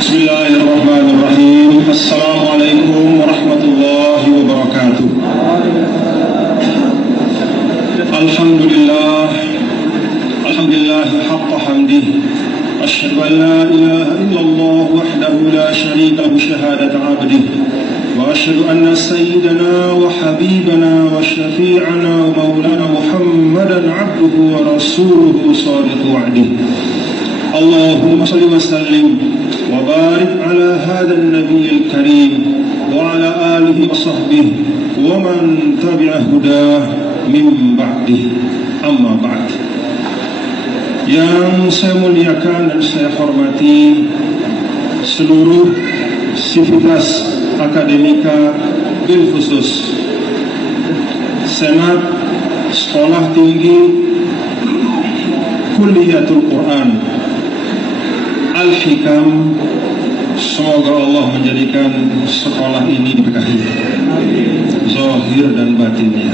Bismillahirrahmanirrahim. Assalamualaikum warahmatullahi wabarakatuh. Alhamdulillah haqqa hamdih. Asyhadu an la ilaha illallah wahdahu la syarika lahu syahadatu 'abdih. Wa asyhadu anna sayyidana wa habibana wa syafi'ana wa maulana Muhammadan 'abduhu wa rasuluhu shadiqu wa'dih. Allahumma salli wa sallim wa barik ala hadzal nabiyil karim wa ala alihi wa sahbihi wa man tabi'a hudah min ba'dih. Amma ba'd. Yang saya muliakan dan saya hormati seluruh sivitas akademika, bil khusus Senat Sekolah Tinggi Kulliyatul Quran Al-Hikam, semoga Allah menjadikan sekolah ini diberkahi zahir dan batinnya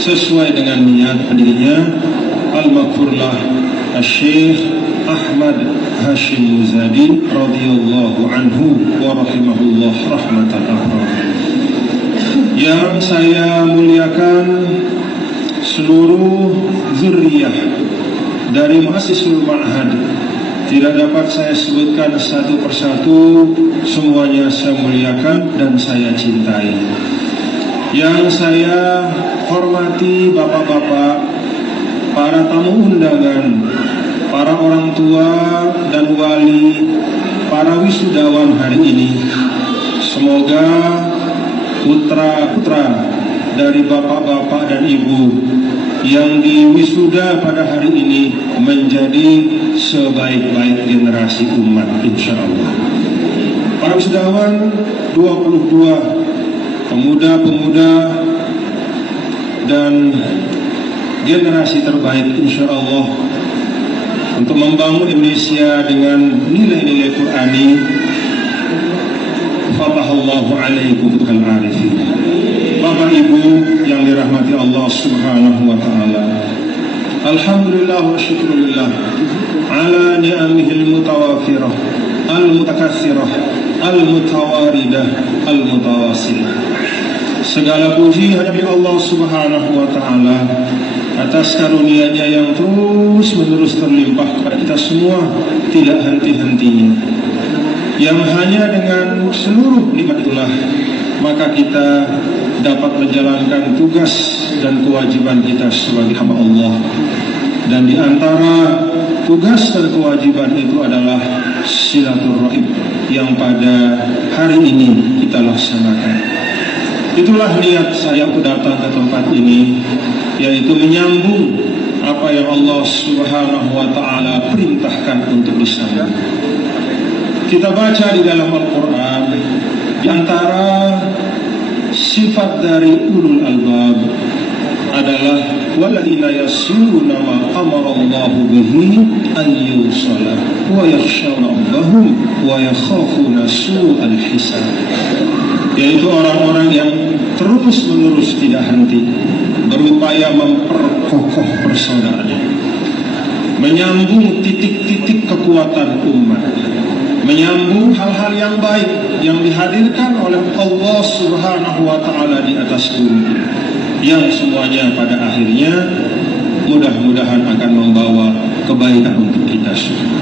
sesuai dengan niat pendirinya Al-Maghfurlah Syekh Ahmad Hashim Muzadi radhiyallahu anhu wa rahimahullah rahmatan akhra. Yang saya muliakan seluruh zuriyah dari muassasatul ma'had, tidak dapat saya sebutkan satu persatu, semuanya saya muliakan dan saya cintai. Yang saya hormati bapak-bapak, para tamu undangan, para orang tua dan wali, para wisudawan hari ini. Semoga putra-putra dari bapak-bapak dan ibu yang diwisuda pada hari ini menjadi sebaik-baik generasi umat, insya Allah. Para wisudawan 22 pemuda-pemuda dan generasi terbaik, insya Allah, untuk membangun Indonesia dengan nilai-nilai Qur'ani. Fatahallahu alaikum bil arifin. Bapak Ibu yang dirahmati Allah Subhanahu wa taala. Alhamdulillah wa syukrulillah ala ni'amihil mutawafirah, al-mutakatsirah, al-mutawaridah, al-mutawasilah. Segala puji hanya bagi Allah Subhanahu wa taala atas karunia-Nya yang terus-menerus terlimpah kepada kita semua, tidak henti-hentinya. Yang hanya dengan seluruh nikmat itulah maka kita dapat menjalankan tugas dan kewajiban kita sebagai hamba Allah. Dan di antara tugas dan kewajiban itu adalah silaturahim yang pada hari ini kita laksanakan. Itulah niat saya untuk datang ke tempat ini, yaitu menyambung apa yang Allah Subhanahu wa taala perintahkan untuk disambung. Kita baca di dalam Al-Qur'an, di antara sifat dari ulul albab adalah walladzina yasluna ma amara Allahu bihi an yusalla wa yakhshawna rabbahum wa yakhafuna su'al hisab. Yaitu orang-orang yang terus-menerus tidak henti berupaya memperkokoh persaudaraan, menyambung titik-titik kekuatan umat, menyambung hal-hal yang baik yang dihadirkan oleh Allah Subhanahu wa taala di atas bumi, yang semuanya pada akhirnya mudah-mudahan akan membawa kebaikan untuk kita semua.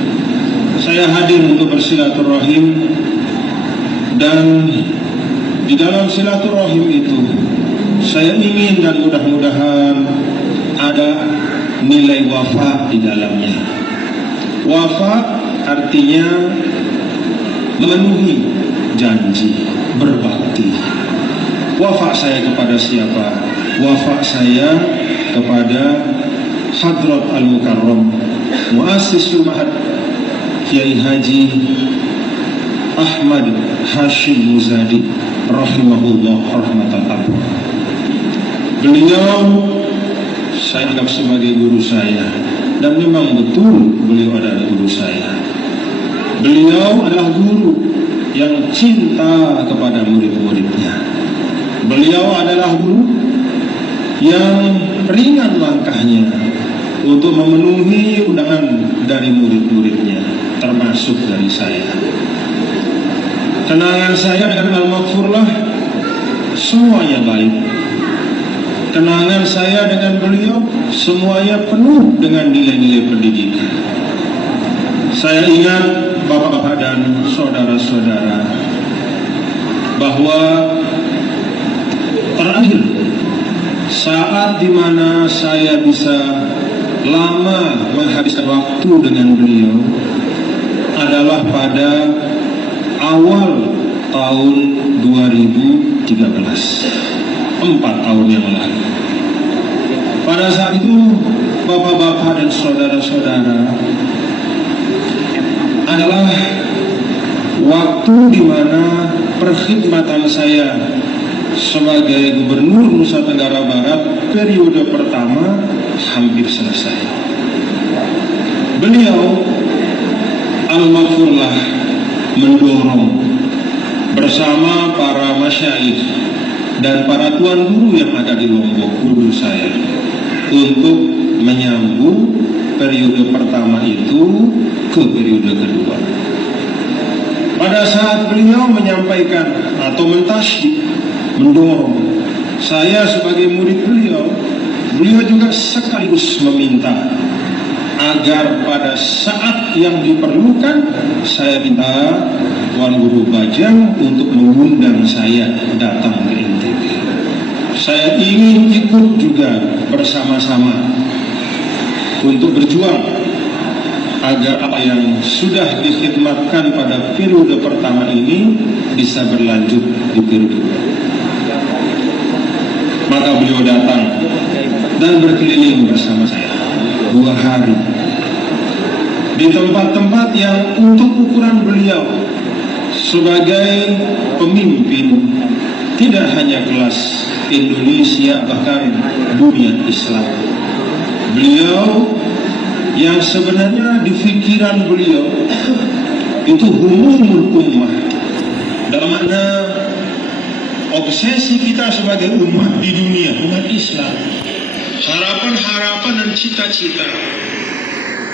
Saya hadir untuk bersilaturahim, dan di dalam silaturahim itu saya ingin dan mudah-mudahan ada nilai wafa di dalamnya. Wafa artinya memenuhi janji, berbakti. Wafa saya kepada siapa? Wafa saya kepada Hadrat Al-Mukarram Muassasatul Ma'had Kiai Haji Ahmad Hashim Muzadi rahimahullah rahmatan akhra. Beliau saya anggap sebagai guru saya, dan memang betul beliau adalah guru saya. Beliau adalah guru yang cinta kepada murid-muridnya. Beliau adalah guru yang ringan langkahnya untuk memenuhi undangan dari murid-muridnya, termasuk termasuk dari saya. Kenangan saya dengan Al-Maghfurlah semuanya baik. Kenangan saya dengan beliau semuanya penuh dengan nilai-nilai pendidikan. Saya ingat bapak-bapak dan saudara-saudara bahwa terakhir saat dimana saya bisa lama menghabiskan waktu dengan beliau adalah pada awal tahun 2013, 4 tahun yang lalu. Pada saat itu bapak-bapak dan saudara-saudara adalah waktu di mana perkhidmatan saya sebagai Gubernur Nusa Tenggara Barat periode pertama hampir selesai. Beliau Al-Maghfurlah mendorong bersama para masyayikh dan para tuan guru yang ada di Lombok, guru saya, untuk menyambung periode pertama itu ke periode kedua. Pada saat beliau menyampaikan atau mentasydid, mendorong saya sebagai murid beliau, beliau juga sekaligus meminta agar pada saat yang diperlukan saya minta Tuan Guru Bajang untuk mengundang saya datang ke NTB. Saya ingin ikut juga bersama-sama untuk berjuang agar apa yang sudah dikhidmatkan pada periode pertama ini bisa berlanjut di periode kedua. Maka beliau datang dan berkeliling bersama saya 2 hari di tempat-tempat yang untuk ukuran beliau sebagai pemimpin tidak hanya kelas Indonesia bahkan dunia Islam. Beliau yang sebenarnya di pikiran beliau itu humumul ummah, dalam makna obsesi kita sebagai umat di dunia, umat Islam, harapan-harapan dan cita-cita,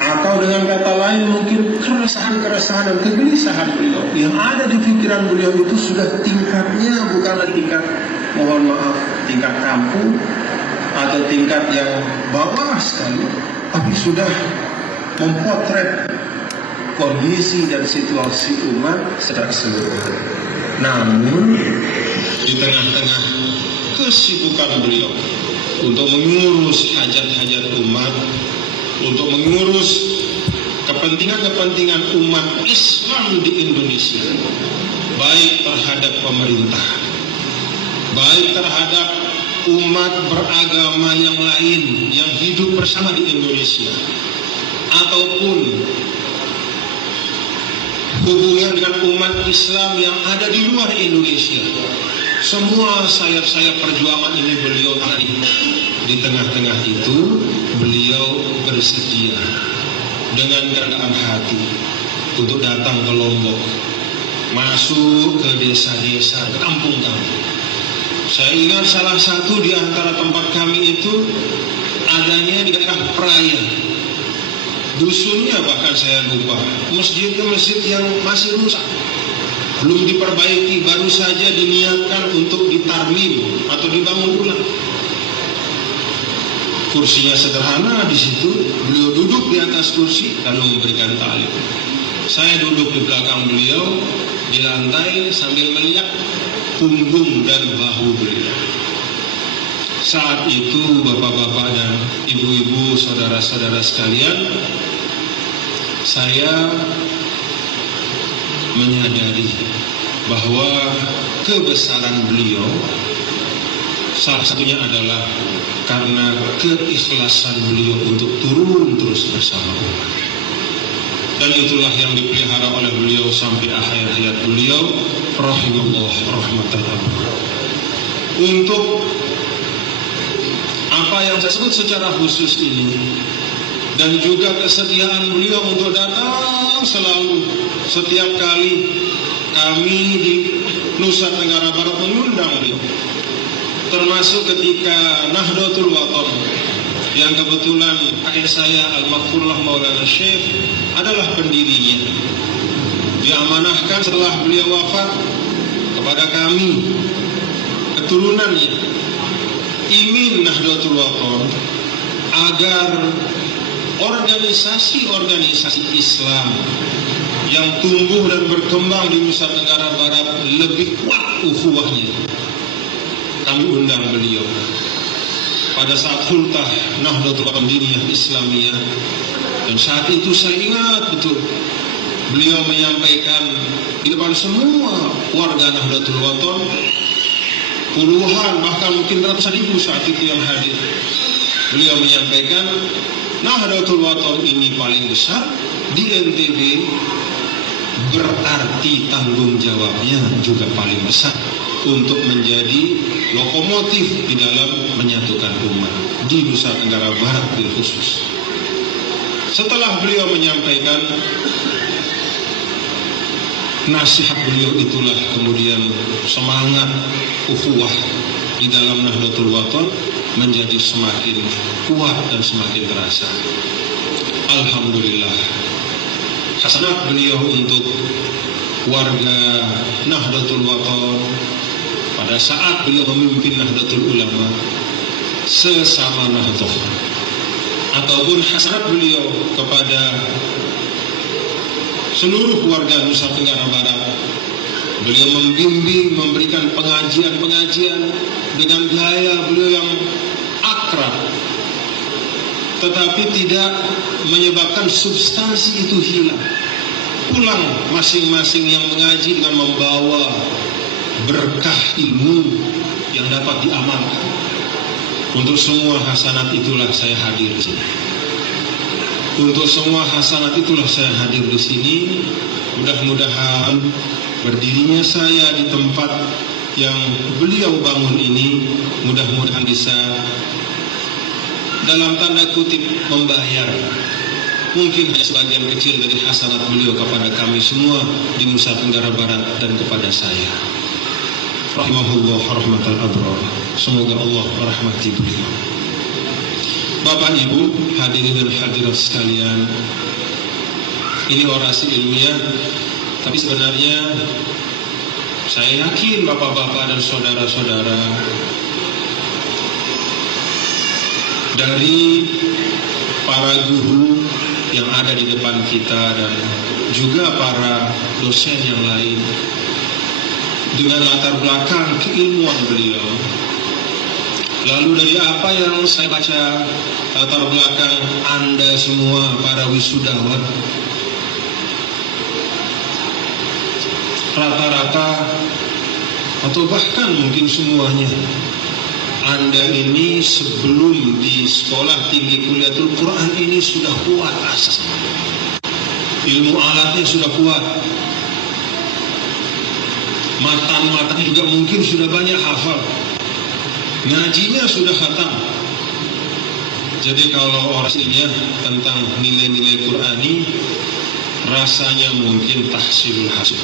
atau dengan kata lain mungkin keresahan-keresahan dan kegelisahan beliau yang ada di pikiran beliau itu sudah tingkatnya bukanlah tingkat, mohon maaf, tingkat kampung atau tingkat yang bawah sekali, tapi sudah memotret kondisi dan situasi umat secara keseluruhan. Namun di tengah-tengah kesibukan beliau untuk mengurus hajat-hajat umat, untuk mengurus kepentingan-kepentingan umat Islam di Indonesia, baik terhadap pemerintah, baik terhadap umat beragama yang lain yang hidup bersama di Indonesia, ataupun hubungan dengan umat Islam yang ada di luar Indonesia. Semua sayap-sayap perjuangan ini beliau tangani. Di tengah-tengah itu beliau bersedia dengan kerendahan hati untuk datang ke Lombok, masuk ke desa-desa, ke kampung-kampung. Saya ingat salah satu di antara tempat kami itu adanya di daerah Praia. Dusunnya bahkan saya lupa. Masjidnya masjid yang masih rusak, belum diperbaiki, baru saja diniatkan untuk ditarmim atau dibangun ulang. Kursinya sederhana di situ, beliau duduk di atas kursi lalu memberikan ta'lim. Saya duduk di belakang beliau di lantai sambil melihat punggung dan bahu beliau. Saat itu bapak-bapak dan ibu-ibu, saudara-saudara sekalian, saya menyadari bahwa kebesaran beliau salah satunya adalah karena keikhlasan beliau untuk turun terus bersama umat. Dan itulah yang dipelihara oleh beliau sampai akhir hayat beliau, rahimahullah rahmatan Allah. Untuk apa yang saya sebut secara khusus ini, dan juga kesediaan beliau untuk datang selalu setiap kali kami di Nusa Tenggara Barat mengundang beliau, termasuk ketika Nahdlatul Wathon yang kebetulan ayah saya Al-Maghfurlah Maulana Syekh adalah pendirinya. diamanahkan setelah beliau wafat kepada kami, keturunannya, ingin Nahdlatul Wathon agar organisasi-organisasi Islam yang tumbuh dan berkembang di Nusa Tenggara Barat lebih kuat ukhuwahnya. Kami undang beliau pada saat hultah Nahdlatul Wathon Diniyah Islamiyah, dan saat itu saya ingat betul beliau menyampaikan di depan semua warga Nahdlatul Wathon, puluhan bahkan mungkin ratusan ribu saat itu yang hadir. Beliau menyampaikan Nahdlatul Wathon ini paling besar di NTB, berarti tanggung jawabnya juga paling besar untuk menjadi lokomotif di dalam menyatukan umat di Nusa Tenggara Barat bil khusus. Setelah beliau menyampaikan nasihat beliau itulah kemudian semangat ukhuwah di dalam Nahdlatul Wathon menjadi semakin kuat dan semakin terasa. Alhamdulillah, hasanat beliau untuk warga Nahdlatul Wathon pada saat beliau memimpin Nahdlatul Ulama sesama Nahdlatul, ataupun hasanat beliau kepada seluruh warga Nusa Tenggara Barat. Beliau membimbing, memberikan pengajian-pengajian dengan gaya beliau yang akrab, tetapi tidak menyebabkan substansi itu hilang. Pulang masing-masing yang mengaji dengan membawa berkah ilmu yang dapat diamalkan. Untuk semua hasanat itulah saya hadir di sini. Untuk semua hasanat itulah saya hadir di sini. Mudah-mudahan berdirinya saya di tempat yang beliau bangun ini, mudah-mudahan bisa dalam tanda kutip membayar mungkin hanya sebagian kecil dari hasanat beliau kepada kami semua di Nusa Tenggara Barat dan kepada saya. Rahimahullah rahmatal abrar. Semoga Allah merahmati beliau. Bapak Ibu hadirin dan hadirat sekalian, ini orasi ilmiah, tapi sebenarnya saya yakin bapak-bapak dan saudara-saudara dari para guru yang ada di depan kita dan juga para dosen yang lain, dengan latar belakang keilmuan beliau, lalu dari apa yang saya baca latar belakang Anda semua para wisudawan, rata-rata atau bahkan mungkin semuanya Anda ini sebelum di sekolah tinggi kuliatul Quran ini sudah kuat asasnya, ilmu alatnya sudah kuat, matan-matan juga mungkin sudah banyak hafal, ngajinya sudah khatam. Jadi kalau orasinya tentang nilai-nilai Qurani, rasanya mungkin tahsilul hasil,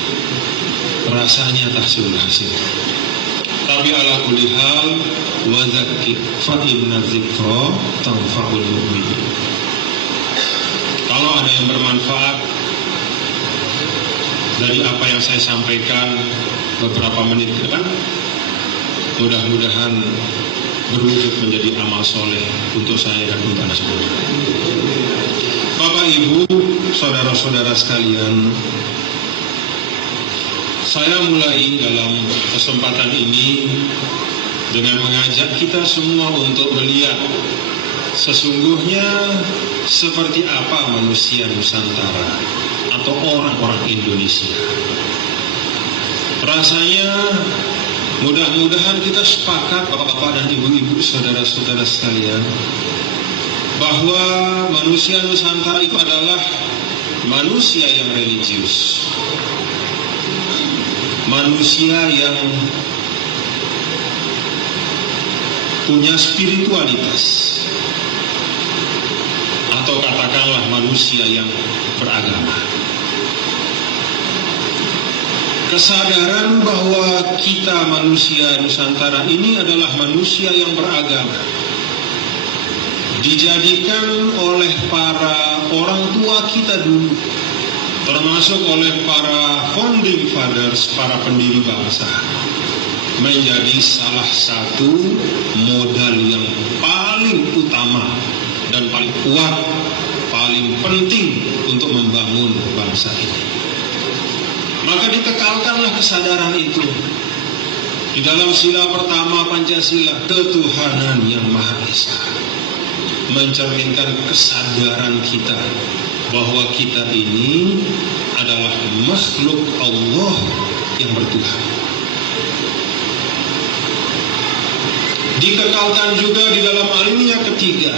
rasanya tahsilul hasil. Tapi ala kulli hal wa dzakir fa inna dzikra tanfa'ul mu'minin. Kalau ada yang bermanfaat dari apa yang saya sampaikan beberapa menit ke depan, mudah-mudahan berwujud menjadi amal soleh untuk saya dan untuk Anda semua. Bapak Ibu, saudara-saudara sekalian, saya mulai dalam kesempatan ini dengan mengajak kita semua untuk melihat sesungguhnya seperti apa manusia Nusantara atau orang-orang Indonesia. Rasanya mudah-mudahan kita sepakat, bapak-bapak dan ibu-ibu, saudara-saudara sekalian, bahwa manusia Nusantara itu adalah manusia yang religius, manusia yang punya spiritualitas, atau katakanlah manusia yang beragama. Kesadaran bahwa kita manusia Nusantara ini adalah manusia yang beragama dijadikan oleh para orang tua kita dulu termasuk oleh para founding fathers, para pendiri bangsa, menjadi salah satu modal yang paling utama dan paling kuat, paling penting untuk membangun bangsa ini. Maka dikekalkanlah kesadaran itu di dalam sila pertama Pancasila, ketuhanan yang Maha Esa, mencerminkan kesadaran kita bahwa kita ini adalah makhluk Allah yang bertuhan. Dikekalkan juga di dalam alinea ketiga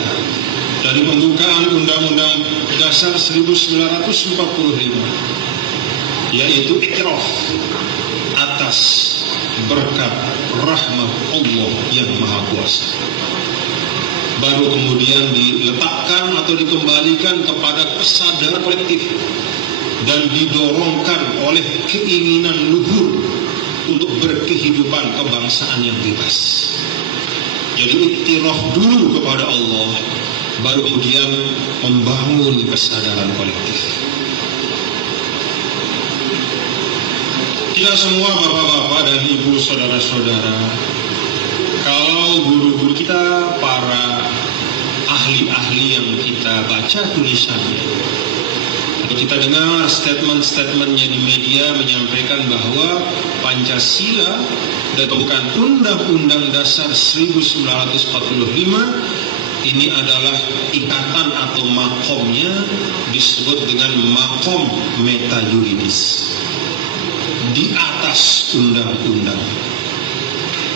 dari pembukaan Undang-Undang Dasar 1945, yaitu iktiraf atas berkat rahmat Allah yang Maha Kuasa. Baru kemudian diletakkan atau dikembalikan kepada kesadaran kolektif dan didorongkan oleh keinginan luhur untuk berkehidupan kebangsaan yang bebas. Jadi iktiraf dulu kepada Allah, baru kemudian membangun kesadaran kolektif. Kita semua bapak-bapak dan ibu, saudara-saudara, kalau guru-guru kita, para ahli-ahli yang kita baca tulisannya, atau kita dengar statement-statementnya di media menyampaikan bahwa Pancasila dan bukan Undang-Undang Dasar 1945 ini adalah ikatan atau makomnya disebut dengan makom meta yuridis, di atas undang-undang,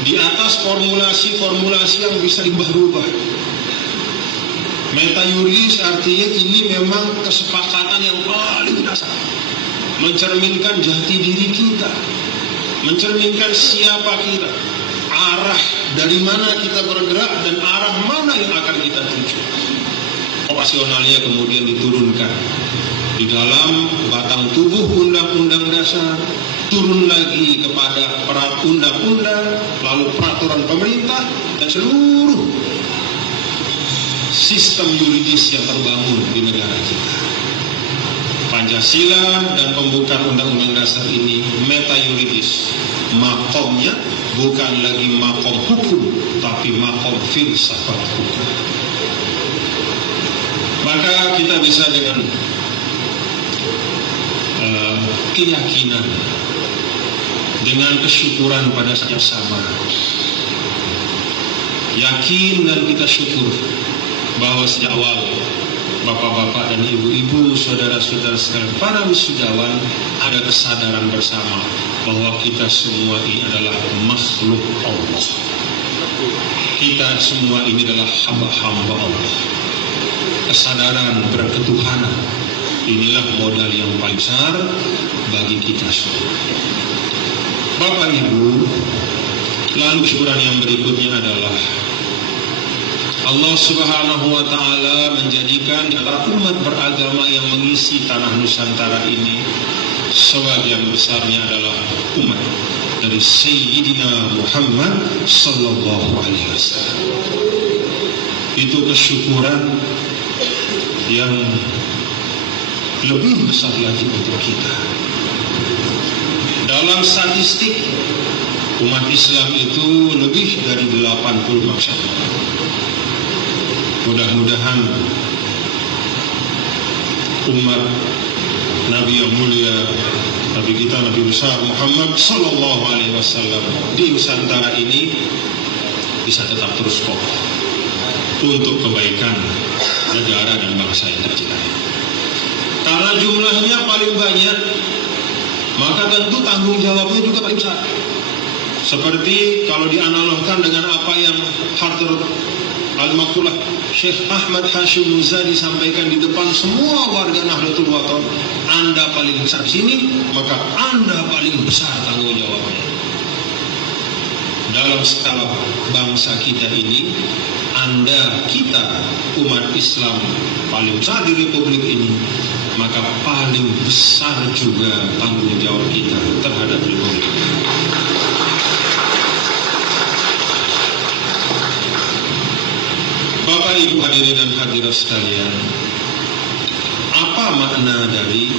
di atas formulasi-formulasi yang bisa diubah-ubah. Meta yuridis artinya ini memang kesepakatan yang paling dasar, mencerminkan jati diri kita, mencerminkan siapa kita, arah dari mana kita bergerak dan arah mana yang akan kita tuju. Operasionalnya kemudian diturunkan di dalam batang tubuh Undang-Undang Dasar, turun lagi kepada undang-undang, lalu peraturan pemerintah, dan seluruh sistem yuridis yang terbangun di negara kita. Pancasila dan pembukaan Undang-Undang Dasar ini meta yuridis, makomnya bukan lagi makom hukum, tapi makom filsafat hukum. Maka kita bisa dengan keyakinan, dengan kesyukuran pada saat yang sama, yakin dan kita syukur bahwa sejak awal bapak-bapak dan ibu-ibu, saudara-saudara sekalian, para wisudawan, ada kesadaran bersama bahwa kita semua ini adalah makhluk Allah. Kita semua ini adalah hamba-hamba Allah. Kesadaran berketuhanan, inilah modal yang paling besar bagi kita semua. Bapak Ibu, lalu kesyukuran yang berikutnya adalah Allah Subhanahu wa Ta'ala menjadikan antara umat beragama yang mengisi tanah Nusantara ini, sebagian besarnya adalah umat dari Sayyidina Muhammad Sallallahu Alaihi Wasallam. Itu kesyukuran yang lebih besar lagi untuk kita. Dalam statistik, umat Islam itu lebih dari 80 bangsa. Mudah-mudahan umat Nabi yang mulia, Nabi kita, Nabi besar Muhammad Sallallahu Alaihi Wasallam di Nusantara ini bisa tetap terus kokoh untuk kebaikan negara dan bangsa yang tercintai. Karena jumlahnya paling banyak, maka tentu tanggung jawabnya juga paling besar. Seperti kalau dianalogkan dengan apa yang Hadrah Al-Maktulah Syekh Ahmad Hashim Muzadi sampaikan di depan semua warga Nahdlatul Wathon, Anda paling besar di sini, maka Anda paling besar tanggung jawabnya. Dalam skala bangsa kita ini, Anda, kita, umat Islam paling besar di Republik ini, maka paling besar juga tanggung jawab kita terhadap Republik ini. Bapak Ibu hadirin dan hadirat sekalian, apa makna dari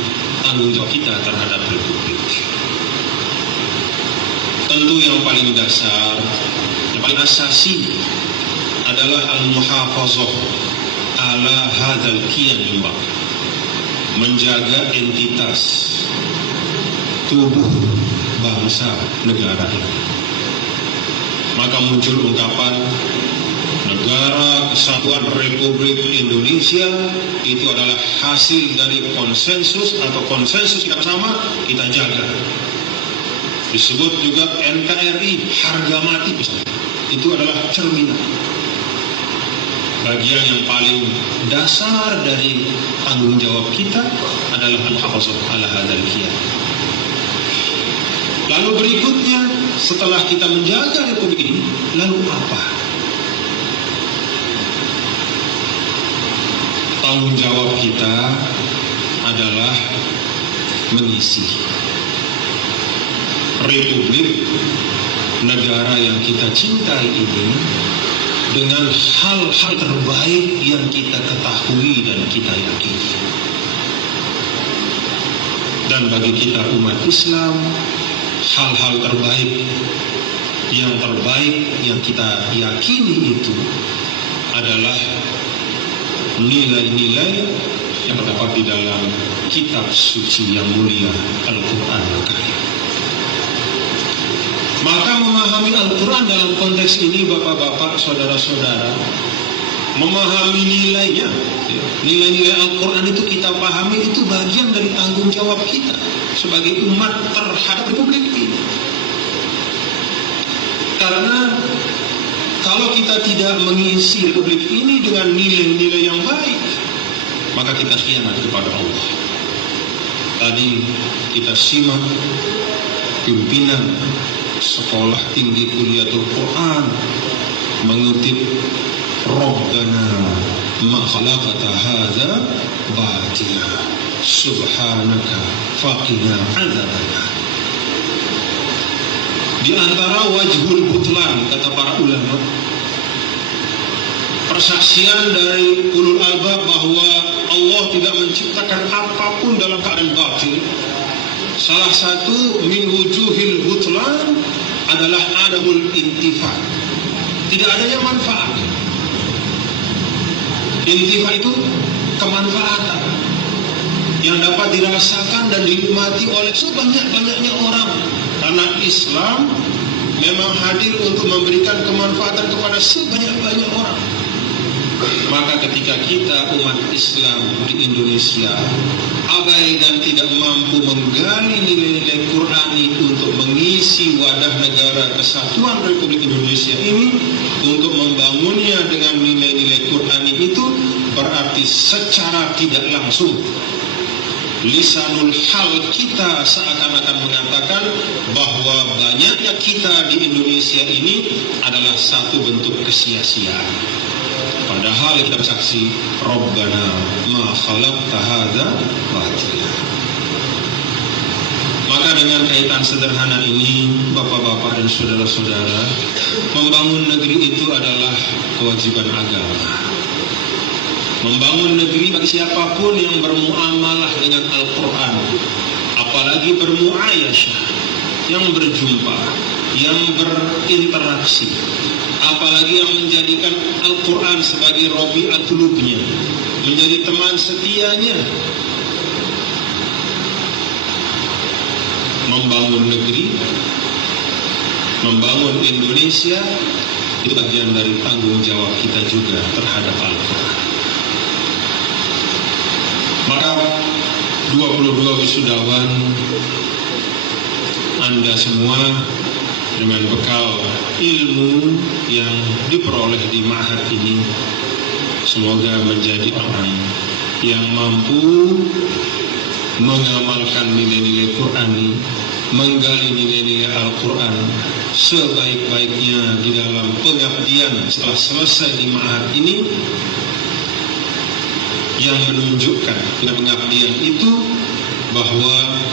tanggung jawab kita terhadap Republik. Tentu yang paling dasar, yang paling asasi adalah al-muhafazah ala hadzal qiyam, menjaga entitas tubuh bangsa negara ini. Maka muncul ungkapan Negara Kesatuan Republik Indonesia itu adalah hasil dari konsensus atau konsensus kita bersama, kita jaga. Disebut juga NKRI, harga mati misalnya. Itu adalah cerminan. Bagian yang paling dasar dari tanggung jawab kita adalah al-hafazah ala hadzal qiyam. Lalu berikutnya, setelah kita menjaga Republik ini, lalu apa? Tanggung jawab kita adalah mengisi Republik, negara yang kita cintai ini dengan hal-hal terbaik yang kita ketahui dan kita yakini. Dan bagi kita umat Islam, hal-hal terbaik yang kita yakini itu adalah nilai-nilai yang terdapat di dalam kitab suci yang mulia Al-Quran Al-Karim. Maka memahami Al-Quran dalam konteks ini, bapak-bapak, saudara-saudara, memahami nilainya, nilai-nilai Al-Quran itu kita pahami, itu bagian dari tanggung jawab kita sebagai umat terhadap Republik ini. Karena kalau kita tidak mengisi Republik ini dengan nilai-nilai yang baik, maka kita khianat kepada Allah. Tadi kita simak pimpinan Sekolah Tinggi Kuliatul Quran mengutip Rabbana ma khalaqta hadza batila subhanaka faqina adzabannar. Di antara wajhul butlan, kata para ulama, persaksian dari ulul albab bahwa Allah tidak menciptakan apapun dalam keadaan batil, salah satu min wujuhil butlan adalah adamul intifa, tidak adanya manfaat. Intifa itu kemanfaatan yang dapat dirasakan dan dinikmati oleh sebanyak-banyaknya orang. Karena Islam memang hadir untuk memberikan kemanfaatan kepada sebanyak-banyak orang. Maka ketika kita umat Islam di Indonesia abai dan tidak mampu menggali nilai-nilai Qurani untuk mengisi wadah negara Kesatuan Republik Indonesia ini, untuk membangunnya dengan nilai-nilai Qurani itu, berarti secara tidak langsung lisanul hal kita seakan-akan mengatakan bahwa banyaknya kita di Indonesia ini adalah satu bentuk kesia-siaan. Padahal kita bersaksi Rabbana ma khalaqta hadza batila. Maka dengan kaitan sederhana ini, bapak-bapak dan saudara-saudara, membangun negeri itu adalah kewajiban agama. Membangun negeri bagi siapapun yang bermuamalah dengan Al-Quran, apalagi bermuayasyah, yang berjumpa, yang berinteraksi, apalagi yang menjadikan Al-Quran sebagai rabi'at qulubnya, menjadi teman setianya. Membangun negeri, membangun Indonesia, itu bagian dari tanggung jawab kita juga terhadap Al-Quran. Maka 22 wisudawan, Anda semua dengan bekal ilmu yang diperoleh di ma'had ini, semoga menjadi orang yang mampu mengamalkan nilai-nilai Qur'ani, menggali nilai-nilai Al-Quran sebaik-baiknya di dalam pengabdian setelah selesai di ma'had ini, yang menunjukkan dengan pengabdian itu bahwa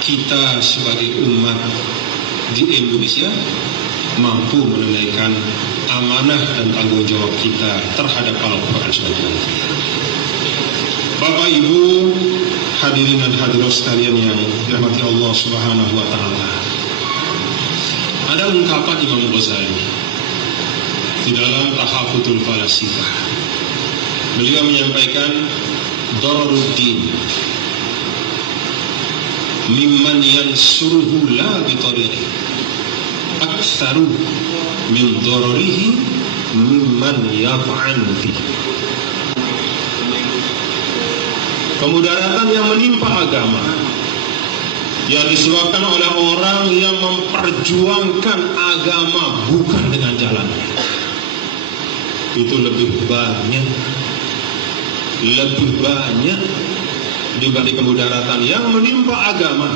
kita sebagai umat di Indonesia mampu menunaikan amanah dan tanggung jawab kita terhadap Al-Quran. Bapak Ibu Hadirin dan hadirat sekalian yang dirahmati Allah Subhanahu wa taala. Ada ungkapan Imam Ghazali di dalam Tahafutul Falasifah. Beliau menyampaikan dararuddin mimman yansuruhu la bitariqi aktsaru min dararihi mimman yaf'an fihi. Kemudaratan yang menimpa agama yang disebabkan oleh orang yang memperjuangkan agama bukan dengan jalannya, itu lebih banyak dibanding kemudaratan yang menimpa agama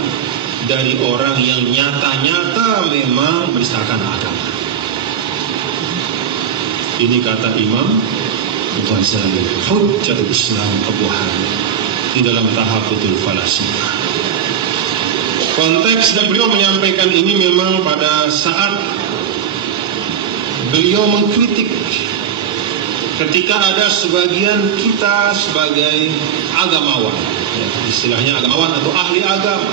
dari orang yang nyata-nyata memang menistakan agama. Ini kata Imam Ghazali, Hujjatul Islam Abu Hanif, di dalam Tahafutul Falasifah. Konteks dan beliau menyampaikan ini memang pada saat beliau mengkritik ketika ada sebagian kita sebagai agamawan, istilahnya agamawan atau ahli agama,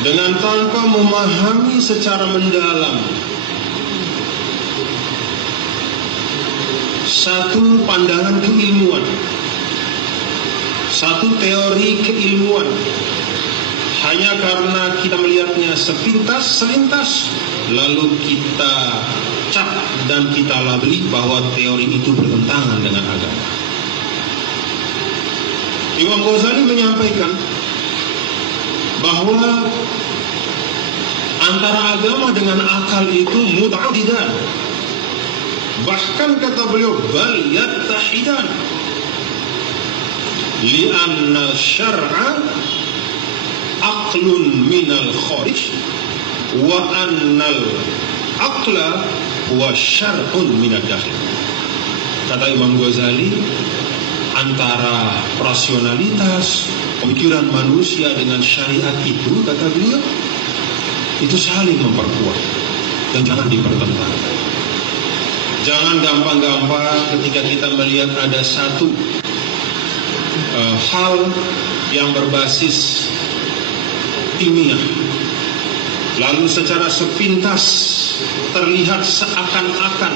dengan tanpa memahami secara mendalam satu pandangan keilmuan, satu teori keilmuan, hanya karena kita melihatnya sepintas, selintas, lalu kita cap dan kita labeli bahwa teori itu bertentangan dengan agama. Imam Ghazali menyampaikan bahwa antara agama dengan akal itu muta'adidan, bahkan kata beliau bal yattahidan, li'anna syar'a aqlun minal kharij wa annal aqla wa syar'un minad dakhil. Kata Imam Ghazali, antara rasionalitas pemikiran manusia dengan syariat itu, kata beliau, itu saling memperkuat dan jangan dipertentangkan. Jangan gampang-gampang ketika kita melihat ada satu hal yang berbasis ilmiah, lalu secara sepintas terlihat seakan-akan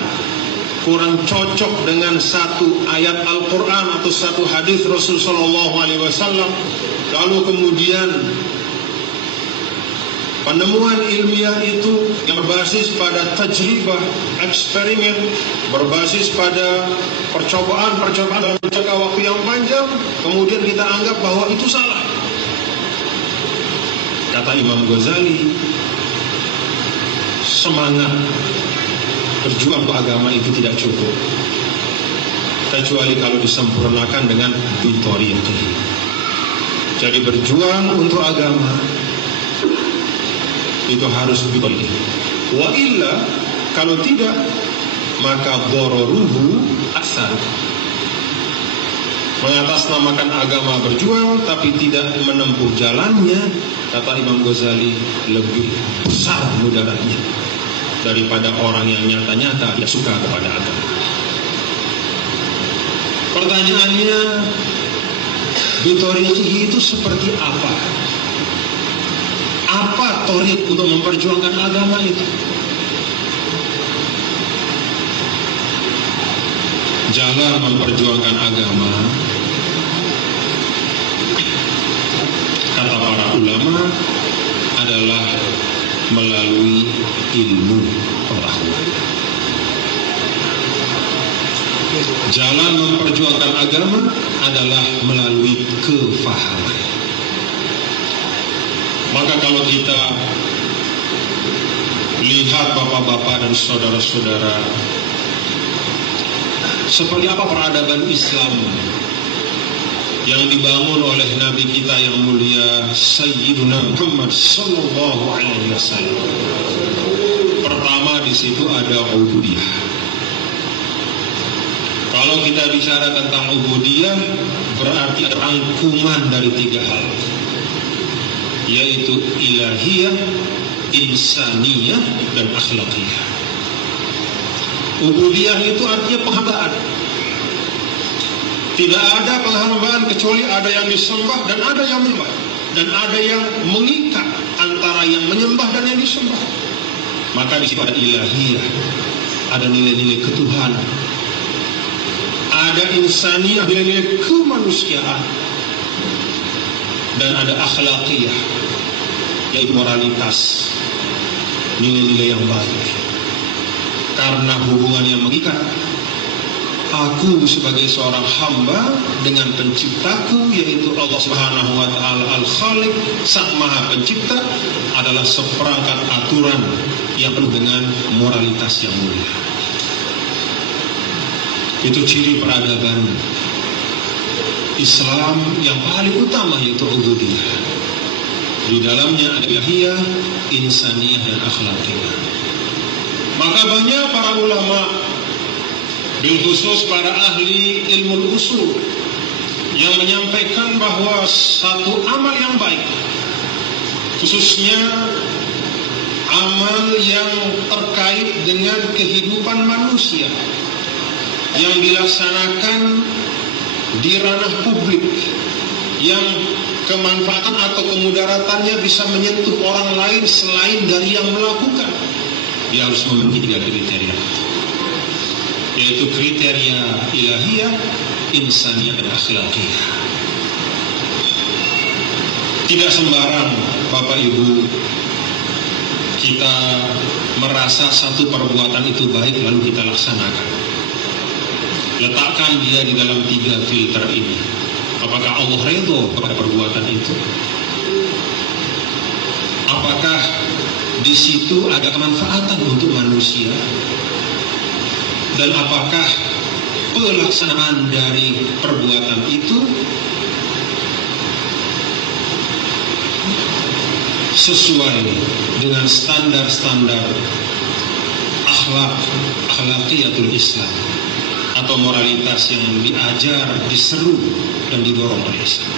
kurang cocok dengan satu ayat Al-Quran atau satu hadis Rasul Sallallahu Alaihi Wasallam, lalu kemudian penemuan ilmiah itu yang berbasis pada tajribah, eksperimen, berbasis pada percobaan dalam jangka waktu yang panjang, kemudian kita anggap bahwa itu salah. Kata Imam Ghazali, semangat berjuang untuk agama itu tidak cukup, kecuali kalau disempurnakan dengan bitariqih. Jadi berjuang untuk agama itu harus bitariqih. Wa illa, kalau tidak, maka dararuhu aksar. Mengatasnamakan agama berjuang tapi tidak menempuh jalannya, kata Imam Ghazali, lebih besar mudaratnya daripada orang yang nyata-nyata tidak suka kepada agama. Pertanyaannya, bitariqih itu seperti apa? Apa thoriq untuk memperjuangkan agama itu? Jalan memperjuangkan agama, kata para ulama, adalah melalui ilmu pengetahuan. Jalan memperjuangkan agama adalah melalui kefahaman. Maka kalau kita lihat bapak-bapak dan saudara-saudara, seperti apa peradaban Islam yang dibangun oleh Nabi kita yang mulia Sayyiduna Muhammad Sallallahu Alaihi Wasallam. Pertama di situ ada ubudiyah. Kalau kita bicara tentang ubudiyah, berarti rangkuman dari tiga hal, yaitu ilahiyah, insaniyah, dan akhlakiyah. Ubudiyah itu artinya penghambaan. Tidak ada penghambaan kecuali ada yang disembah dan ada yang menyembah, dan ada yang mengikat antara yang menyembah dan yang disembah. Maka di situ ada ilahiyah, ada nilai-nilai ketuhanan, ada insaniyah, nilai-nilai kemanusiaan, dan ada akhlaqiyah, yaitu moralitas, nilai-nilai yang baik. Karena hubungan yang mengikat, aku sebagai seorang hamba dengan penciptaku, yaitu Allah Subhanahu wa Ta'ala Al-Khaliq, Sang Maha Pencipta, adalah seperangkat aturan yang penuh dengan moralitas yang mulia. Itu ciri peradaban Islam yang paling utama, yaitu ubudiyah. Di dalamnya ada ilahiyah, insaniyah, dan akhlaqiyah. Maka banyak para ulama, bil khusus para ahli ilmu usul, yang menyampaikan bahwa satu amal yang baik, khususnya amal yang terkait dengan kehidupan manusia, yang dilaksanakan di ranah publik, yang kemanfaatan atau kemudaratannya bisa menyentuh orang lain selain dari yang melakukan, dia harus memenuhi 3 kriteria, yaitu kriteria ilahiyah, insaniyah, dan akhlaqiyah. Tidak sembarang Bapak Ibu kita merasa satu perbuatan itu baik lalu kita laksanakan. Letakkan dia di dalam 3 filter ini. Apakah Allah ridho kepada perbuatan itu? Apakah di situ ada kemanfaatan untuk manusia? Dan apakah pelaksanaan dari perbuatan itu sesuai dengan standar-standar akhlaqiyatul Islam atau moralitas yang diajar, diseru, dan didorong oleh Islam?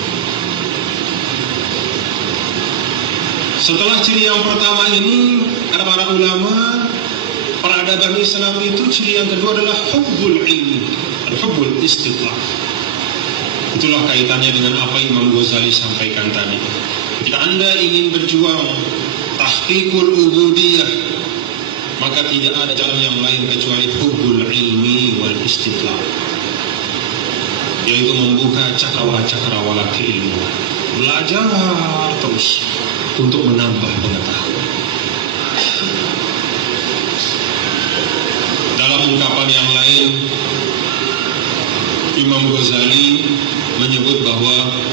Setelah ciri yang pertama ini, ada para ulama, peradaban Islam itu ciri yang kedua adalah hubbul ilmi, hubbul istitlah. Itulah kaitannya dengan apa Imam Ghazali sampaikan tadi. Jika Anda ingin berjuang tahqiqul ubudiyah, maka tidak ada jalan yang lain kecuali hubbul ilmi wal istitlah, yaitu membuka cakrawala-cakrawala keilmuan, belajar terus untuk menambah pengetahuan. Dalam ungkapan yang lain, Imam Ghazali menyebut bahwa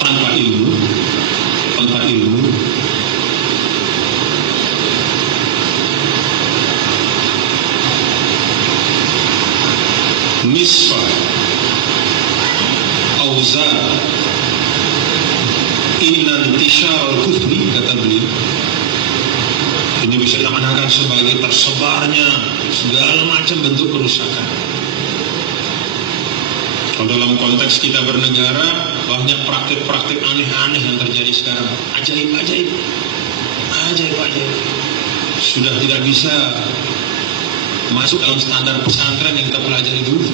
tanpa ilmu nisfa auzar inantishar al-kufri, kata beliau, ini bisa dikatakan sebagai tersebarnya segala macam bentuk kerusakan. Kalau dalam konteks kita bernegara, banyak praktik-praktik aneh-aneh yang terjadi sekarang. Ajaib. Sudah tidak bisa masuk dalam standar pesantren yang kita pelajari dulu.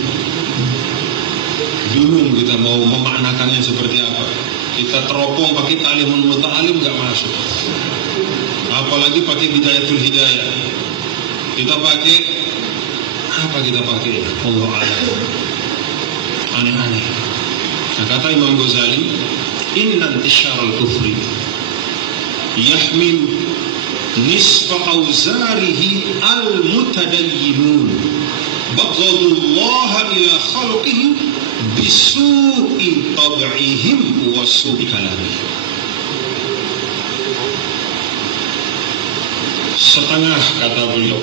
Bingung kita mau memaknakannya seperti apa. Kita teropong pakai talimun muta'alim, gak masuk. Apalagi pakai bidayatul hidayah. Kita pakai apa? Allah a'lam. Aneh-aneh. Nah, kata Imam Ghazali, inna intishar al-kufri yahmil nisfa awzarihi al-mutadayyinun baghadullaha ila khalqihi bisu'i tab'ihim wa su'i kalamihim. Setengah, kata beliau,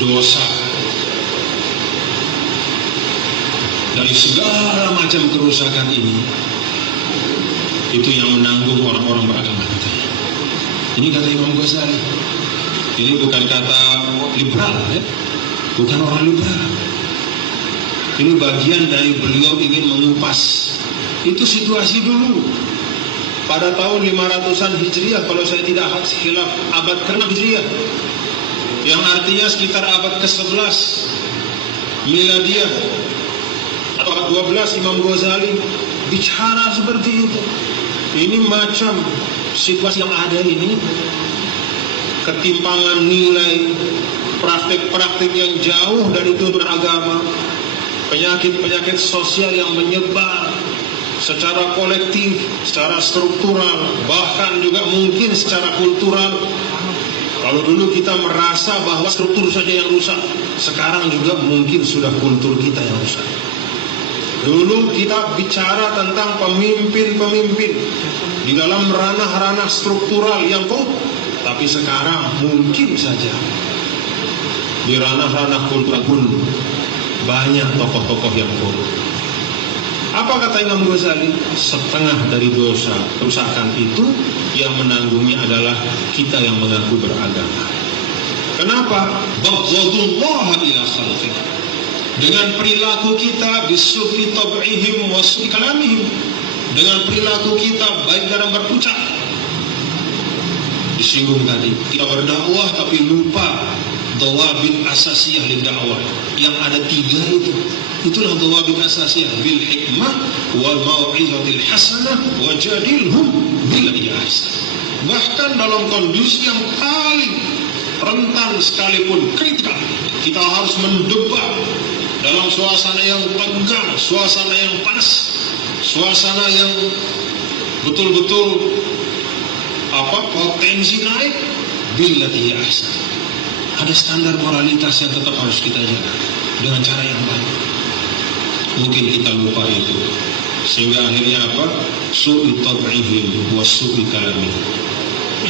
dosa dari segala macam kerusakan ini, itu yang menanggung orang-orang beragama kita. Ini kata Imam Ghazali. Ini bukan kata liberal, ya? Bukan orang liberal. Ini bagian dari beliau ingin mengupas itu situasi dulu. pada tahun 500-an Hijriah, kalau saya tidak khilaf, abad ke-6 Hijriah, yang artinya sekitar abad ke-11 Miladiah atau abad 12, Imam Ghazali bicara seperti itu. Ini macam situasi yang ada ini, ketimpangan nilai, praktik-praktik yang jauh dari tuntunan agama, penyakit-penyakit sosial yang menyebar secara kolektif, secara struktural, bahkan juga mungkin secara kultural. Kalau dulu kita merasa bahwa struktur saja yang rusak, sekarang juga mungkin sudah kultur kita yang rusak. Dulu kita bicara tentang pemimpin-pemimpin di dalam ranah-ranah struktural yang korup, tapi sekarang mungkin saja di ranah-ranah kultural pun banyak tokoh-tokoh yang korup. Apa kata Imam Ghazali? Setengah dari dosa kerusakan itu yang menanggungnya adalah kita yang mengaku beragama. Kenapa? Baghdadullah ila khalqih. Dengan perilaku kita bisufi tab'ihim wa su'i kalamihim, dengan perilaku kita baik dalam berucap, disinggung tadi, kita berdakwah tapi lupa dawabit asasiyah lidakwah. Yang ada 3 itu. Itulah dawabit asasiyah, bil hikmah wal mau'izatil hasanah wajadilhum billati ahsan. Bahkan dalam kondisi yang paling rentan sekalipun kritikal, kita harus mendebat dalam suasana yang tegang, suasana yang panas, suasana yang betul-betul potensi naik, billati ahsan. Ada standar moralitas yang tetap harus kita jaga dengan cara yang baik. Mungkin kita lupa itu, sehingga akhirnya su'i tab'ihim wa su'i kalamihim.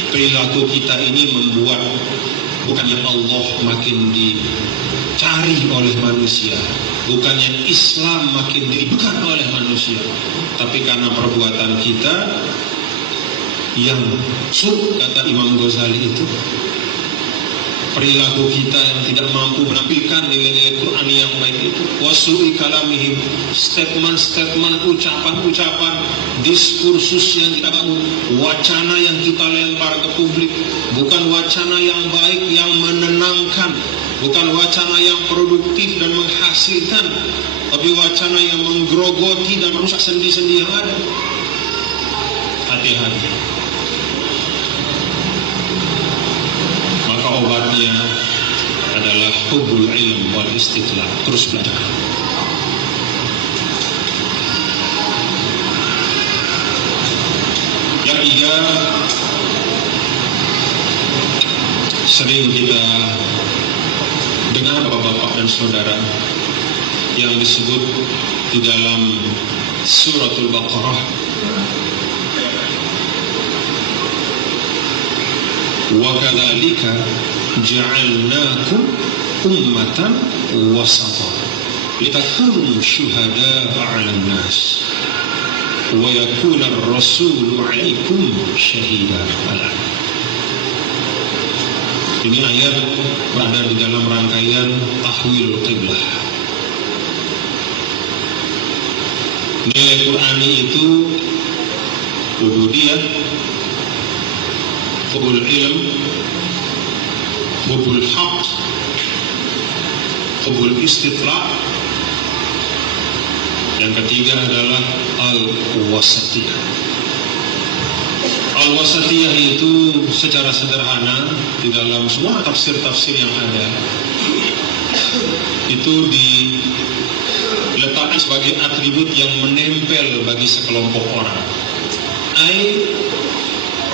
Perilaku kita ini membuat bukannya Allah makin dicari oleh manusia, bukannya Islam makin didudukan oleh manusia, tapi karena perbuatan kita yang kata Imam Ghazali itu, perilaku kita yang tidak mampu menampilkan nilai-nilai Quran yang baik itu, wasu'i kalamihim, statement-statement, ucapan-ucapan, diskursus yang kita bangun, wacana yang kita lempar ke publik, bukan wacana yang baik, yang menenangkan, bukan wacana yang produktif dan menghasilkan, tapi wacana yang menggerogoti dan merusak sendi-sendi yang ada. Hati-hati. Obatnya adalah hubbul ilm wal istidlal, terus belajar. Yang 3, sering kita dengar bapak-bapak dan saudara yang disebut di dalam suratul Baqarah, wa kadzalika ja'alnakum ummatan wasatan litakunu syuhada'a 'alan nas wa yakuna ar-rasulu 'alaikum syahida. Ini ayat berada di dalam rangkaian tahwil qiblah. Nilai Qur'ani itu ubudiyah, hubbul ilm, hubbul haq, hubbul istitla'. Yang ketiga adalah al-wasatiyah. Al-wasatiyah itu secara sederhana di dalam semua tafsir-tafsir yang ada itu diletakkan sebagai atribut yang menempel bagi sekelompok orang.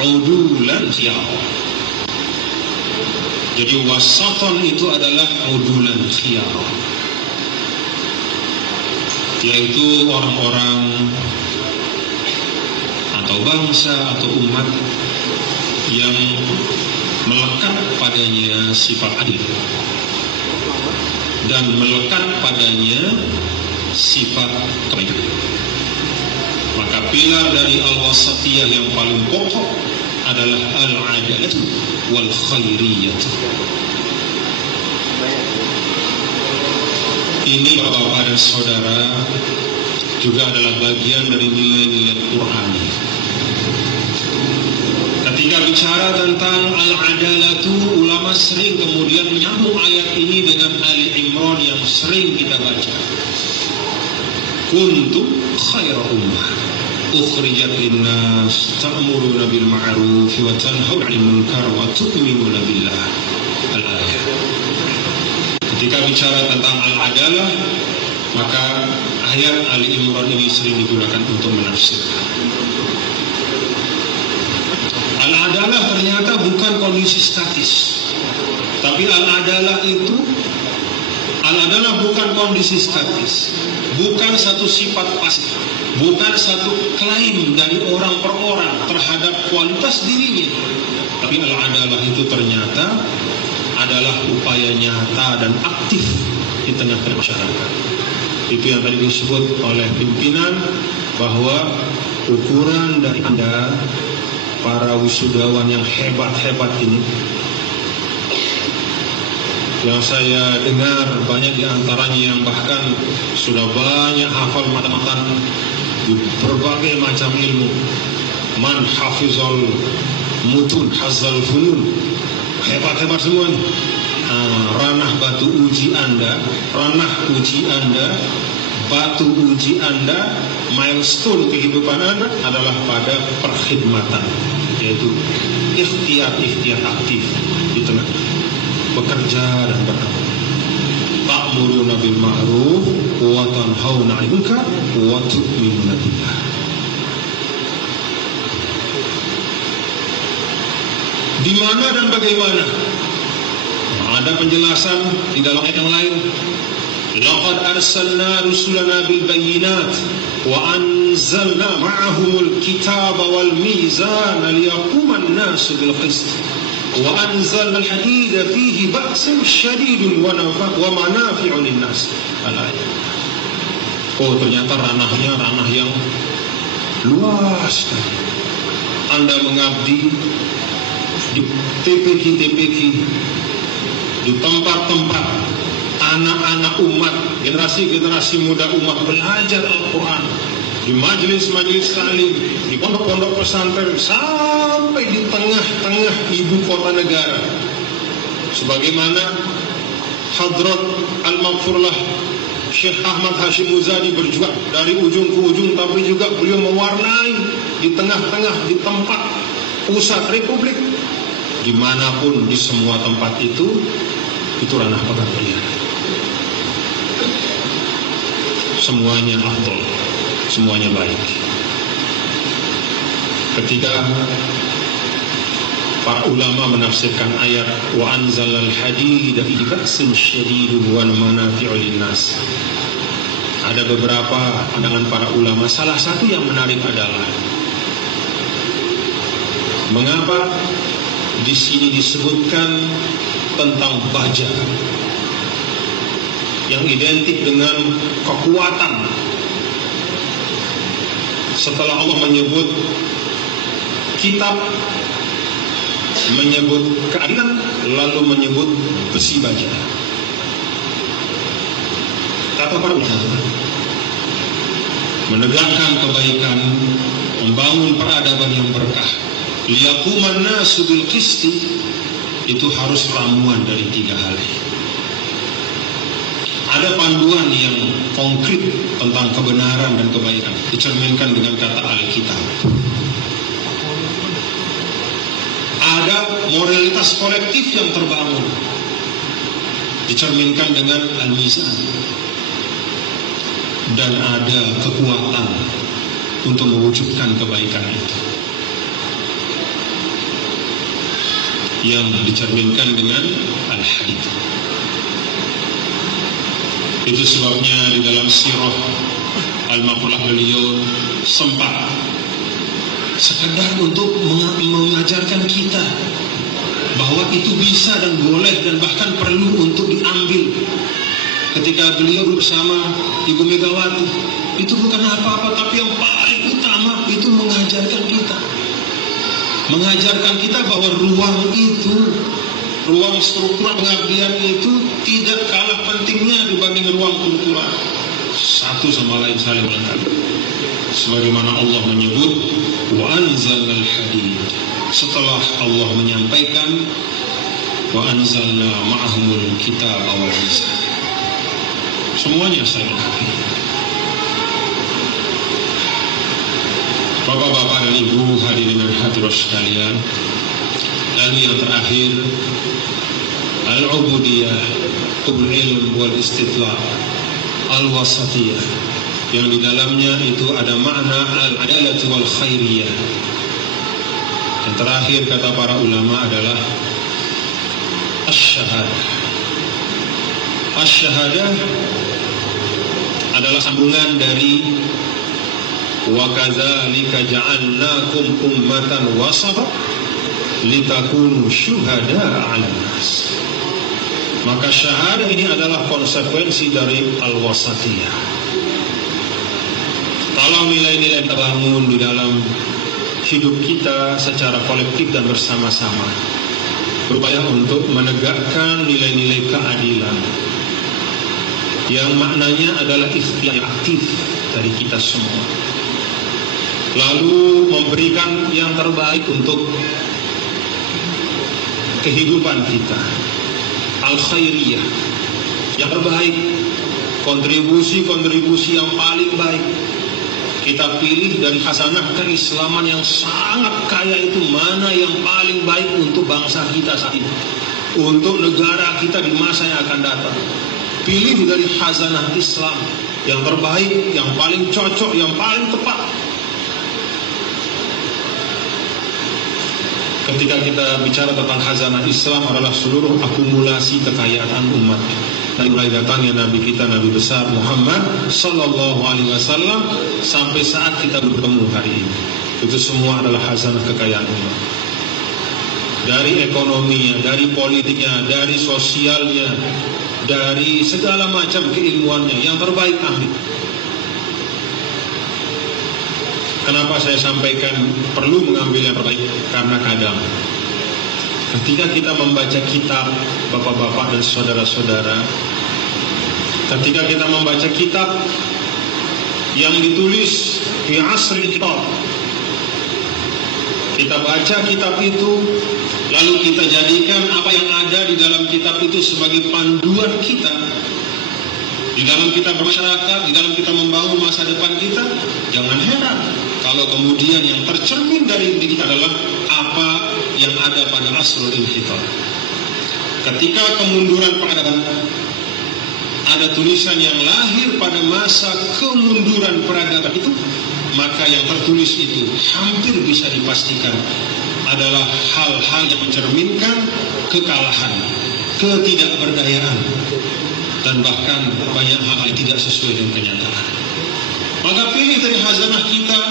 Udulan khiyar. Jadi wasaton itu adalah udulan khiyar, yaitu orang-orang atau bangsa atau umat yang melekat padanya sifat adil dan melekat padanya sifat kebaikan. Maka pilar dari al-wasatiyah yang paling pokok adalah al-adalatu wal khairiyah. Ini bapak-bapak dan saudara juga adalah bagian dari nilai-nilai Qur'ani. bicara tentang al-adalatu, ulama sering kemudian menyambung ayat ini dengan Ali Imran yang sering kita baca. Kuntum khaira ummah ukhrijat linnas ta'muruna bil ma'ruf wa tanhauna 'anil munkar wa tu'minuna billah. Al-ayat. Ketika bicara tentang al-adalah, maka ayat Ali Imran ini sering digunakan untuk menafsirkan. Al-adalah ternyata bukan kondisi statis. Tapi al-adalah bukan kondisi statis, bukan satu sifat pasif, bukan satu klaim dari orang per orang terhadap kualitas dirinya. Tapi al-adalah itu ternyata adalah upaya nyata dan aktif di tengah masyarakat. Itu yang tadi disebut oleh pimpinan, bahwa ukuran dari Anda para wisudawan yang hebat-hebat ini, yang saya dengar banyak di antaranya yang bahkan sudah banyak hafal matan-matan di berbagai macam ilmu. Man hafizal mutun hazal funun, hebat-hebat semua nih. Ranah batu uji Anda, batu uji Anda, milestone kehidupan Anda adalah pada perkhidmatan, yaitu ikhtiar aktif di tengah bekerja dan beramal. Ta'muruna bil ma'ruf wa tanhauna 'anil munkar wa tu'minuna billah. Di mana dan bagaimana? Ada penjelasan di dalam ayat yang lain. Laqad arsalna rusulana bil bayyinat wa anzalna ma'ahumul kitaba wal mizana liyaquma an-nasu bil qist. Wa anzalna al-hadida fihi ba'sun syadidun wa manafi'un lin-nas. Al-ayat. Oh, ternyata ranahnya ranah yang luas. Anda mengabdi di TPQ, di tempat-tempat anak-anak umat, generasi-generasi muda umat belajar Al-Quran, di majelis-majelis taklim, di pondok-pondok pesantren, sampai di tengah-tengah ibu kota negara. Sebagaimana Hadrat Al-Maghfurlah Syekh Ahmad Hashim Muzadi berjuang dari ujung ke ujung, tapi juga beliau mewarnai di tengah-tengah, di tempat pusat republik, dimanapun di semua tempat itu ranah pengabdian. Semuanya afdal, semuanya baik. Ketika para ulama menafsirkan ayat wa anzalal hadida fihi ba'sun syadidun wa manafi'u linnas, ada beberapa pandangan para ulama. Salah satu yang menarik adalah mengapa di sini disebutkan tentang baja yang identik dengan kekuatan, setelah Allah menyebut kitab, menyebut keadilan, lalu menyebut besi baja. Kata para ulama, menegakkan kebaikan, membangun peradaban yang berkah, liyaquman nasu bil qisti, itu harus ramuan dari tiga hal. Ada panduan yang konkret tentang kebenaran dan kebaikan, dicerminkan dengan kata Alkitab. Ada moralitas kolektif yang terbangun, dicerminkan dengan Al-Mizan. Dan ada kekuatan untuk mewujudkan kebaikan itu, yang dicerminkan dengan Al-Hadid. Itu sebabnya di dalam sirah Al-Maghfurlah beliau sempat sekedar untuk mengajarkan kita bahwa itu bisa dan boleh dan bahkan perlu untuk diambil. Ketika beliau bersama Ibu Megawati, itu bukan apa-apa, tapi yang paling utama itu mengajarkan kita bahwa ruang itu, ruang struktural pengabdian itu tidak kalah pentingnya dibanding ruang kultural. Satu sama lain saling melengkapi. Sebagaimana Allah menyebut wa anzalnal hadid setelah Allah menyampaikan wa anzalna ma'ahumul kitaba wal mizan. Semuanya saya lengkapi. Bapak-bapak dan ibu hadirin dan hadirat sekalian, lalu yang terakhir al-ubudiyah, hubul ilm wal istidlal, al-wasatiyah, yang di dalamnya itu ada makna al-adalah wal khairiyah. Yang terakhir kata para ulama adalah asy-syahadah. Asy-syahadah adalah sambungan dari wa kadzalika ja'alnakum ummatan wasata litakunu syuhada'a 'alan nas. Maka syahadah ini adalah konsekuensi dari al-wasatiyah. Kalau nilai-nilai terbangun di dalam hidup kita secara kolektif dan bersama-sama, berupaya untuk menegakkan nilai-nilai keadilan yang maknanya adalah ikhtiar aktif dari kita semua, lalu memberikan yang terbaik untuk kehidupan kita, al-khairiyah, yang terbaik, kontribusi yang paling baik kita pilih dari hasanah keislaman yang sangat kaya itu, mana yang paling baik untuk bangsa kita saat ini, untuk negara kita di masa yang akan datang. Pilih dari khazanah Islam yang terbaik, yang paling cocok, yang paling tepat. Ketika kita bicara tentang khazanah Islam adalah seluruh akumulasi kekayaan umat, dari mulai datangnya Nabi kita, Nabi besar Muhammad Sallallahu Alaihi Wasallam sampai saat kita bertemu hari ini, itu semua adalah khazanah kekayaan umat. Dari ekonominya, dari politiknya, dari sosialnya, dari segala macam keilmuannya, yang terbaik ambil. Kenapa saya sampaikan perlu mengambil yang terbaik? Karena kadang ketika kita membaca kitab, bapak-bapak dan saudara-saudara, ketika kita membaca kitab yang ditulis di asri kitab, kita baca kitab itu, lalu kita jadikan apa yang ada di dalam kitab itu sebagai panduan kita di dalam kita bermasyarakat, di dalam kita membangun masa depan kita. Jangan heran kalau kemudian yang tercermin dari diri kita adalah apa yang ada pada asrul inhitar. Ketika kemunduran peradaban, ada tulisan yang lahir pada masa kemunduran peradaban itu, maka yang tertulis itu hampir bisa dipastikan adalah hal-hal yang mencerminkan kekalahan, ketidakberdayaan, dan bahkan banyak hal yang tidak sesuai dengan kenyataan. Maka pilih dari khazanah kita,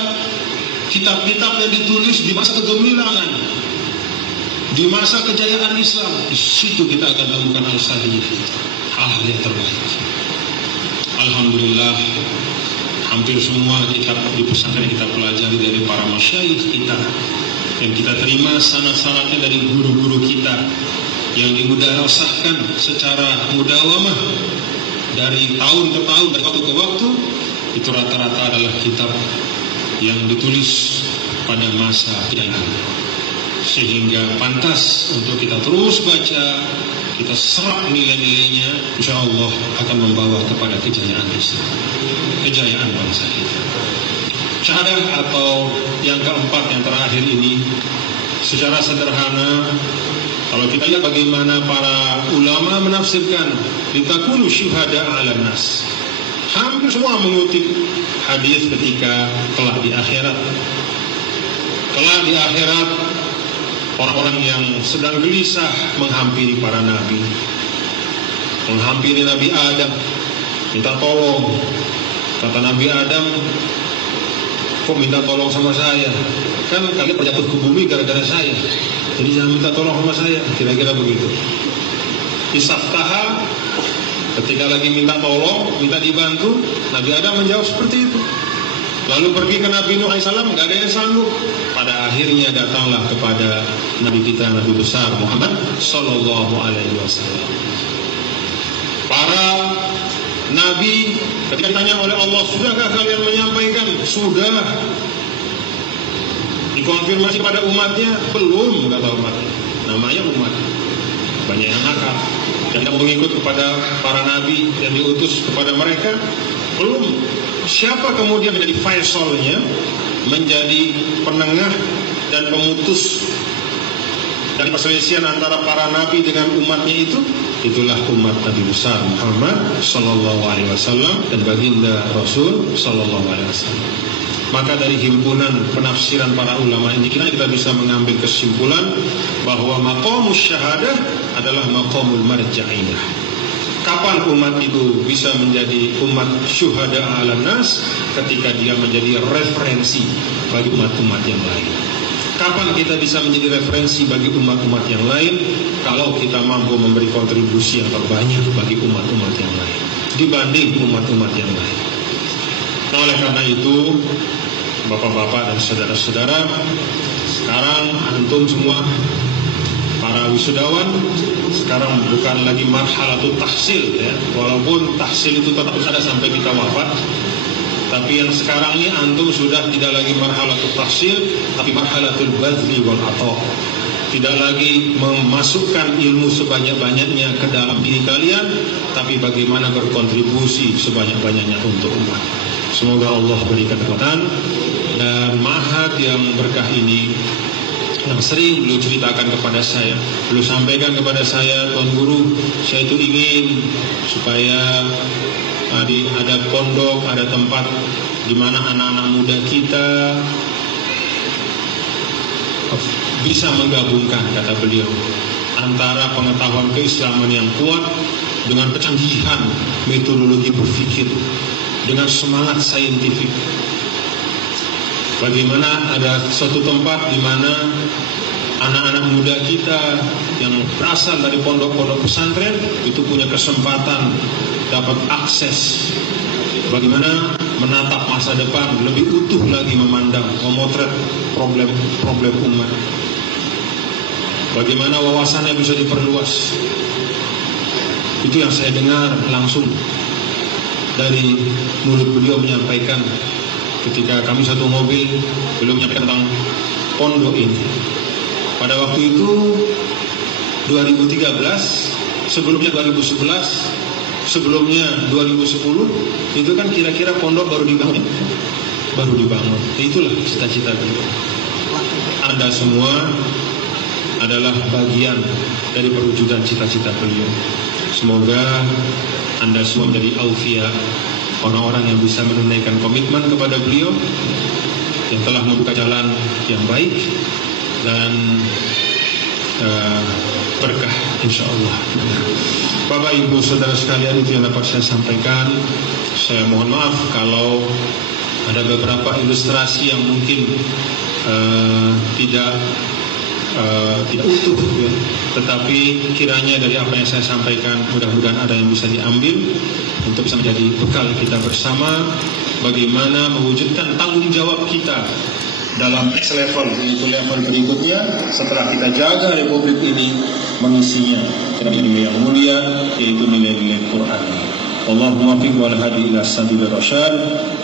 kitab-kitab yang ditulis di masa kegemilangan, di masa kejayaan Islam. Di situ kita akan temukan al-khairiyah, hal yang terbaik. Alhamdulillah, hampir semua kitab di pesantren kita pelajari dari para masyayikh kita, dan kita terima sanad-sanadnya dari guru-guru kita yang dimudarasahkan secara mudawamah dari tahun ke tahun, dari waktu ke waktu. Itu rata-rata adalah kitab yang ditulis pada masa kejayaan, sehingga pantas untuk kita terus baca, kita serap nilai-nilainya, insya Allah akan membawa kepada kejayaan Islam, kejayaan bangsa kita. Syahadah atau yang keempat, yang terakhir ini, secara sederhana, kalau kita lihat bagaimana para ulama menafsirkan litakunu syuhada 'alan nas, hampir semua mengutip hadis ketika kelak di akhirat. Kelak di akhirat, orang-orang yang sedang gelisah menghampiri para nabi, menghampiri Nabi Adam, minta tolong. Kata Nabi Adam, kok minta tolong sama saya? Kan kalian terjatuh ke bumi gara-gara saya, jadi jangan minta tolong sama saya. Kira-kira begitu. Isaftaha, ketika lagi minta tolong, minta dibantu, Nabi Adam menjawab seperti itu. Lalu pergi ke Nabi Nuh AS, nggak ada yang sanggup. Pada akhirnya datanglah kepada Nabi kita, Nabi besar Muhammad Sallallahu Alaihi Wasallam. Para Nabi ketika ditanya oleh Allah, sudahkah kalian menyampaikan? Sudah. Dikonfirmasi kepada umatnya, belum, kata umatnya. Namanya umat. Banyak yang nakal, yang tidak mengikut kepada para nabi yang diutus kepada mereka, belum. Siapa kemudian menjadi faisalnya, menjadi penengah dan pemutus dari perselisihan antara para nabi dengan umatnya itu? Itulah umat Nabi besar Muhammad sallallahu alaihi wasallam dan baginda Rasul sallallahu alaihi wasallam. Maka dari himpunan penafsiran para ulama ini kita bisa mengambil kesimpulan bahwa maqamus syahadah adalah maqamul marja'iyah. Kapan umat itu bisa menjadi umat syuhada ala nas? Ketika dia menjadi referensi bagi umat-umat yang lain. Kapan kita bisa menjadi referensi bagi umat-umat yang lain? Kalau kita mampu memberi kontribusi yang terbanyak bagi umat-umat yang lain dibanding umat-umat yang lain. Nah, oleh karena itu, bapak-bapak dan saudara-saudara, sekarang antum semua para wisudawan, sekarang bukan lagi marhalatul tahsil ya, walaupun tahsil itu tetap ada sampai kita wafat. Tapi yang sekarang ini antum sudah tidak lagi marhalatul tahsil, tapi marhalatul badli wal ata. Tidak lagi memasukkan ilmu sebanyak-banyaknya ke dalam diri kalian, tapi bagaimana berkontribusi sebanyak-banyaknya untuk umat. Semoga Allah berikan kekuatan. Dan ma'had yang berkah ini, yang sering beliau ceritakan kepada saya, beliau sampaikan kepada saya, Tuan Guru, saya itu ingin supaya ada pondok, ada tempat di mana anak-anak muda kita bisa menggabungkan, kata beliau, antara pengetahuan keislaman yang kuat dengan kecanggihan metodologi berpikir, dengan semangat saintifik. Bagaimana ada suatu tempat di mana anak-anak muda kita yang berasal dari pondok-pondok pesantren itu punya kesempatan dapat akses bagaimana menatap masa depan lebih utuh lagi, memandang, memotret problem umat. Bagaimana wawasannya bisa diperluas. Itu yang saya dengar langsung dari mulut beliau menyampaikan ketika kami satu mobil, beliau menyampaikan tentang pondok ini. Pada waktu itu 2013, sebelumnya 2011, sebelumnya 2010, itu kan kira-kira pondok baru dibangun. Itulah cita-cita beliau. Anda semua adalah bagian dari perwujudan cita-cita beliau. Semoga Anda semua menjadi aufiya, orang-orang yang bisa menunaikan komitmen kepada beliau, yang telah membuka jalan yang baik dan berkah insyaallah. Bapak Ibu Saudara sekalian, itu yang dapat saya sampaikan. Saya mohon maaf kalau ada beberapa ilustrasi yang mungkin tidak utuh ya. Tetapi kiranya dari apa yang saya sampaikan mudah-mudahan ada yang bisa diambil untuk bisa menjadi bekal kita bersama bagaimana mewujudkan tanggung jawab kita dalam next level, yaitu level berikutnya setelah kita jaga republik ini, mengisinya dengan nilai yang mulia, yaitu nilai-nilai Quran. Allahumma fiq wal hadi ila sabilir rasyad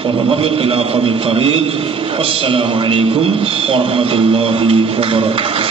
wa muwaffiq ila aqwamit thariq. Wassalamualaikum warahmatullahi wabarakatuh.